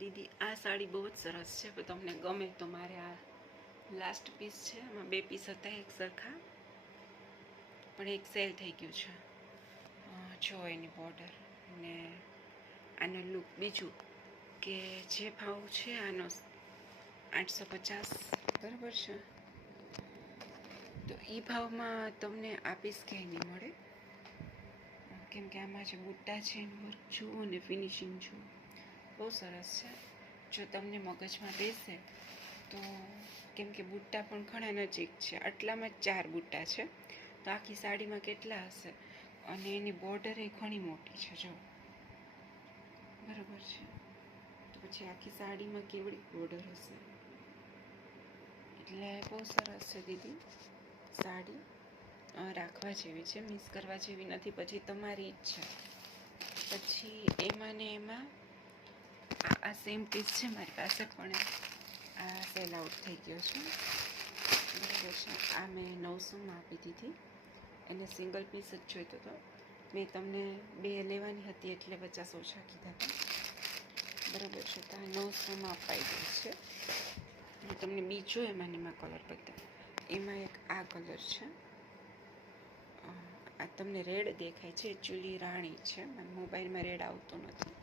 દીદી આ સાડી બહુ જ સરસ છે, પણ તમને ગમે તો મારે આ લાસ્ટ પીસ છે. આમાં 2 પીસ હતા એક સરખા, પણ એક સેલ થઈ ગયું છે. જો એની બોર્ડર ને આનો લુક. બીજું કે જે ભાવ છે આનો 850 બરાબર છે, તો એ ભાવમાં તમને આ પીસ ક્યાંય નહીં મળે, કેમ કે આમાં જે બુટ્ટા છે એનું વર્ક જુઓ અને ફિનિશિંગ જુઓ, બહુ સરસ છે. જો તમને મગજમાં બેસે તો, કેમ કે બુટ્ટા પણ ઘણા નજીક છે, આટલામાં જ 4 બુટ્ટા છે, તો આખી સાડીમાં કેટલા હશે, અને એની બોર્ડર એ ઘણી મોટી છે જો, બરાબર છે. તો પછી આખી સાડીમાં કેવડી બોર્ડર હશે, એટલે બહુ સરસ છે દીદી સાડી. રાખવા જેવી છે, મિસ કરવા જેવી નથી, પછી તમારી ઈચ્છા. પછી એમાં ને એમાં આ સેમ પીસ છે મારી પાસે, પણ આ સેલ આઉટ થઈ ગયો છે, બરાબર છે. આ મેં 900માં આપી દીધી, એને સિંગલ પીસ જ જોઈતો હતો. મેં તમને 2 લેવાની હતી એટલે 50 ઓછા કીધા હતા, બરાબર છે. તો આ 900માં અપાઈ ગઈ છે. હું તમને બીજો એમાં કલર બતાવું. એમાં એક આ કલર છે, આ તમને રેડ દેખાય છે, એકચ્યુઅલી રાણી છે, મોબાઈલમાં રેડ આવતો નથી.